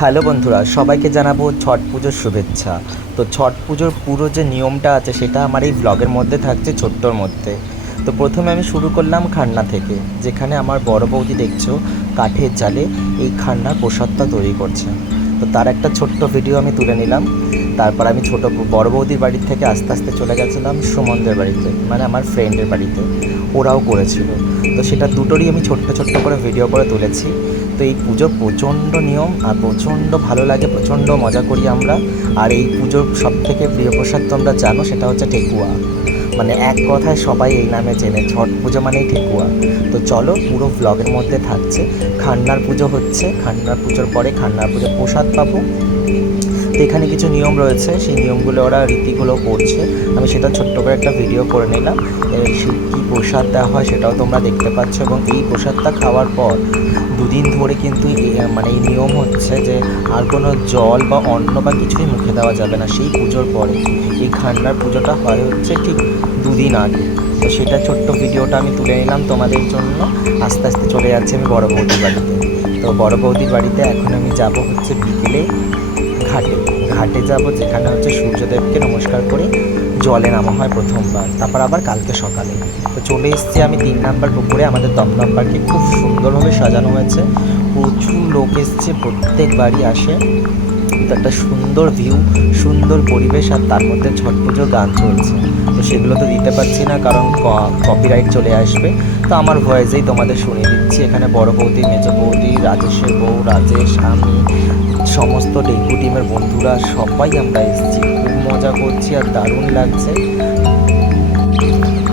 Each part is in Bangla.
হ্যালো বন্ধুরা, সবাইকে জানাব ছট পুজোর শুভেচ্ছা। তো ছট পুজোর পুরো যে নিয়মটা আছে, সেটা আমার এই ব্লগের মধ্যে থাকছে, ছোট্টর মধ্যে। তো প্রথমে আমি শুরু করলাম খান্না থেকে, যেখানে আমার বড় বৌদি দেখছ, কাঠের জালে এই খান্নার প্রসাদটা তৈরি করছে। তো তার একটা ছোট্ট ভিডিও আমি তুলে নিলাম। তারপর আমি ছোট বড় বৌদির বাড়ির থেকে আস্তে আস্তে চলে গেছিলাম সুমনদের বাড়িতে মানে আমার ফ্রেন্ডের বাড়িতে। ওরাও করেছিল। তো সেটা দুটোরই আমি ছোট্ট ছোট্ট করে ভিডিও করে তুলেছি। তো এই পুজো প্রচণ্ড নিয়ম আর প্রচণ্ড ভালো লাগে, প্রচণ্ড মজা করি আমরা। আর এই পুজোর সবথেকে প্রিয় প্রসাদ তোমরা জানো, সেটা হচ্ছে ঠেকুয়া। মানে এক কথায় সবাই এই নামে চেনে, ছট পুজো মানেই ঠেকুয়া। তো চলো পুরো ব্লগের মধ্যে থাকছে। খান্নার পুজো হচ্ছে, খান্নার পুজোর পরে খান্নার পুজোর প্রসাদ পাবো। তো এখানে কিছু নিয়ম রয়েছে। সেই নিয়মগুলো ওরা রীতিগুলো করছে। আমি সেটা ছোট্ট করে একটা ভিডিও করে নিলাম। কী প্রসাদ দেওয়া হয় সেটাও তোমরা দেখতে পাচ্ছ এবং এই প্রসাদটা খাওয়ার পর দুদিন ধরে কিন্তু মানে এই নিয়ম হচ্ছে যে আর কোনো জল বা অন্ন বা কিছুই মুখে দেওয়া যাবে না। সেই পুজোর পরে এই খান্নার পুজোটা হয় হচ্ছে ঠিক দুদিন আগে। তো সেটা ছোট্ট ভিডিওটা আমি তুলে নিলাম তোমাদের জন্য। আস্তে আস্তে চলে যাচ্ছি আমি বড় বৌদির বাড়িতে। তো বড় বৌদির বাড়িতে এখন আমি যাব হচ্ছে বিকেলে। ঘাটে। ঘাটে যাব যেখানে হচ্ছে সূর্যদেবকে নমস্কার করে জলে নামা হয় প্রথমবার, তারপর আবার কালকে সকালে। তো চলে এসেছি আমি তিন নাম্বার পুকুরে, আমাদের দমদম পার্কে খুব সুন্দরভাবে সাজানো হয়েছে। প্রচুর লোক এসছে, প্রত্যেক বাড়ি আসে। তো একটা সুন্দর ভিউ সুন্দর পরিবেশ আর তার মধ্যে ছট পুজোর গান চলছে। তো সেগুলো তো দিতে পারছি না, কারণ কপিরাইট চলে আসবে। তো আমার ভয়েসেই তোমাদের শুনিয়ে দিচ্ছি। এখানে বড় বৌদি, মেজ বৌদি, রাজেশের বউ, রাজেশ, আমি সমস্ত ডেঙ্গু টিমের বন্ধুরা, সবাই আমরা এসেছি। খুব মজা করছি আর দারুণ লাগছে।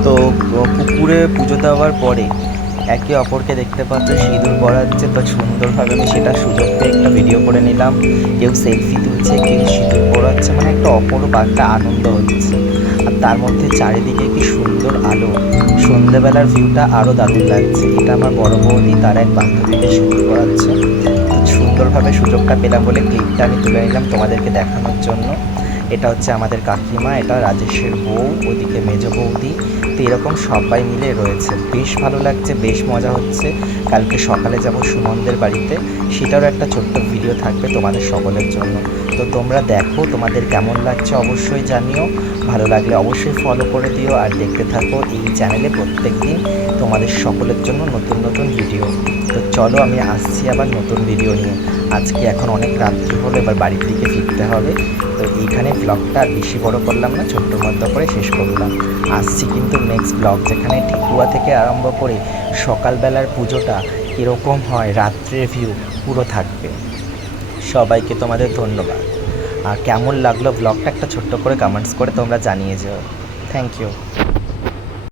তো, পুকুরে পুজো দেওয়ার পরে একে অপরকে দেখতে পাচ্ছ, সিঁদুর পরাচ্ছে। তো সুন্দরভাবে আমি সেটা সুযোগ পেয়ে একটা ভিডিও করে নিলাম। কেউ সেলফি তুলছে, কেউ সিঁদুর পরাচ্ছে মানে একটা অপরূপ একটা আনন্দ হচ্ছে। আর তার মধ্যে চারিদিকে কি সুন্দর আলো। সন্ধেবেলার ভিউটা আরও দারুণ লাগছে। এটা আমার বড় বৌদি, তার এক বান্ধবীকে সিঁদুর পরাচ্ছে। তো সুন্দরভাবে সুযোগটা পেলাম বলে ক্লিপটা আমি তুলে নিলাম তোমাদেরকে দেখানোর জন্য। এটা হচ্ছে আমাদের কাকিমা, এটা রাজেশের বউ, ওদিকে মেজ বৌদি। তো এরকম সবাই মিলে রয়েছে। বেশ ভালো লাগছে, বেশ মজা হচ্ছে। কালকে সকালে যাব সুমনদের বাড়িতে। সেটারও একটা ছোট্ট ভিডিও থাকবে তোমাদের সকলের জন্য। তো তোমরা দেখো তোমাদের কেমন লাগছে, অবশ্যই জানিও। ভালো লাগলে অবশ্যই ফলো করে দিও আর দেখতে থাকো এই চ্যানেলে প্রত্যেক দিন তোমাদের সকলের জন্য নতুন নতুন ভিডিও তো চলো আমি আসছি আবার নতুন ভিডিও নিয়ে। আজকে এখন অনেক রাত্রি হলো, এবার বাড়ির দিকে ফিরতে হবে। তো এইখানে ব্লগটা বেশি বড় করলাম না, ছোট্ট মধ্যে করে শেষ করলাম। আসছি কিন্তু নেক্সট ব্লগ যেখানে ঠেকুয়া থেকে আরম্ভ করে সকালবেলার পুজোটা কীরকম হয়, রাত্রের ভিউ পুরো থাকবে। সবাইকে তোমাদের ধন্যবাদ। আর কেমন লাগল ব্লগটা একটা ছোট্ট করে কমেন্টস করে তোমরা জানিয়ে যাও। Thank you